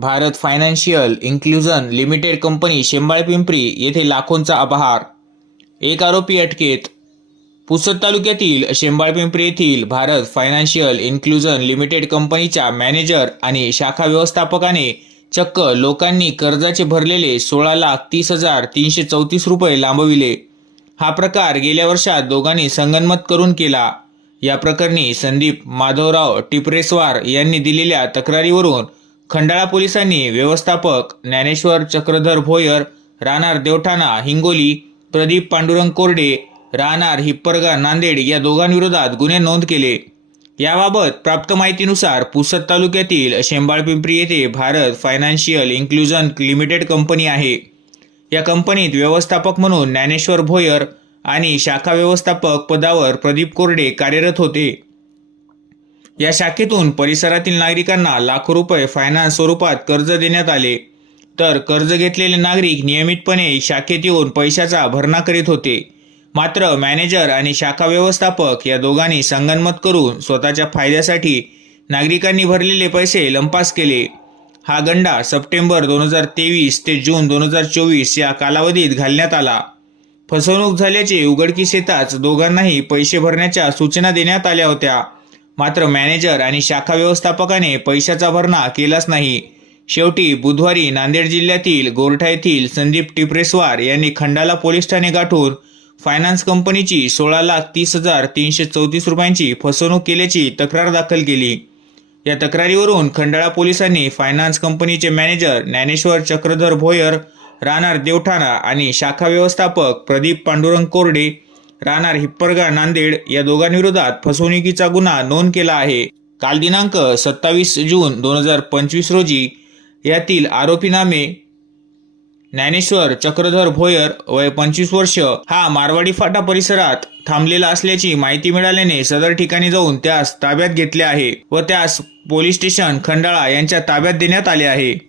Bharat financial inclusion limited company Shembal Pimpri येथे लाखोंचा अपहार. एक आरोपी अटकेत. पुसद तालुक्यातील शेंबाळ पिंपरी येथील भारत फायनान्शियल इन्क्ल्युजन लिमिटेड कंपनीच्या मॅनेजर आणि शाखा व्यवस्थापकाने चक्क लोकांनी कर्जाचे भरलेले सोळा लाख तीस हजार तीनशे चौतीस रुपये लांबविले. हा प्रकार गेल्या वर्षात दोघांनी संगनमत करून केला. या प्रकरणी संदीप माधवराव टिपरेस्वार यांनी दिलेल्या तक्रारीवरून खंडाळा पोलिसांनी व्यवस्थापक ज्ञानेश्वर चक्रधर भोयर राहणार देवठाणा हिंगोली प्रदीप पांडुरंग कोरडे राहणार हिप्परगा नांदेड या दोघांविरोधात गुन्हे नोंद केले. याबाबत प्राप्त माहितीनुसार पुसद तालुक्यातील शेंबाळपिंपरी येथे Bharat financial inclusion limited company आहे. या कंपनीत व्यवस्थापक म्हणून ज्ञानेश्वर भोयर आणि शाखा व्यवस्थापक पदावर प्रदीप कोरडे कार्यरत होते. या शाखेतून परिसरातील नागरिकांना लाखो रुपये फायनान्स स्वरूपात कर्ज देण्यात आले. तर कर्ज घेतलेले नागरिक नियमितपणे शाखेत येऊन पैशाचा भरणा करीत होते. मात्र मॅनेजर आणि शाखा व्यवस्थापक या दोघांनी संगनमत करून स्वतःच्या फायद्यासाठी नागरिकांनी भरलेले पैसे लंपास केले. हा गंडा सप्टेंबर दोन हजार तेवीस ते जून दोन हजार चोवीस या कालावधीत घालण्यात आला. फसवणूक झाल्याचे उघडकीस येताच दोघांनाही पैसे भरण्याच्या सूचना देण्यात आल्या होत्या. मात्र मॅनेजर आणि शाखा व्यवस्थापकाने पैशाचा भरणा केलाच नाही. शेवटी बुधवारी नांदेड जिल्ह्यातील गोरठा येथील संदीप टिपरेस्वार यांनी खंडाला पोलीस ठाणे गाठून फायनान्स कंपनीची सोळा लाख तीस हजार तीनशे चौतीस रुपयांची फसवणूक केल्याची तक्रार दाखल केली. या तक्रारीवरून खंडाळा पोलिसांनी फायनान्स कंपनीचे मॅनेजर ज्ञानेश्वर चक्रधर भोयर राहणार देवठाणा आणि शाखा व्यवस्थापक प्रदीप पांडुरंग कोरडे राहणार हिप्परगा नांदेड या दोघांविरोधात फसवणुकीचा गुन्हा नोंद केला आहे. काल दिनांक सत्तावीस जून दोन हजार पंचवीस रोजी यातील आरोपीनामे ज्ञानेश्वर चक्रधर भोयर वय पंचवीस वर्ष हा मारवाडी फाटा परिसरात थांबलेला असल्याची माहिती मिळाल्याने सदर ठिकाणी जाऊन त्यास ताब्यात घेतले आहे व त्यास पोलीस स्टेशन खंडाळा यांच्या ताब्यात देण्यात आले आहे.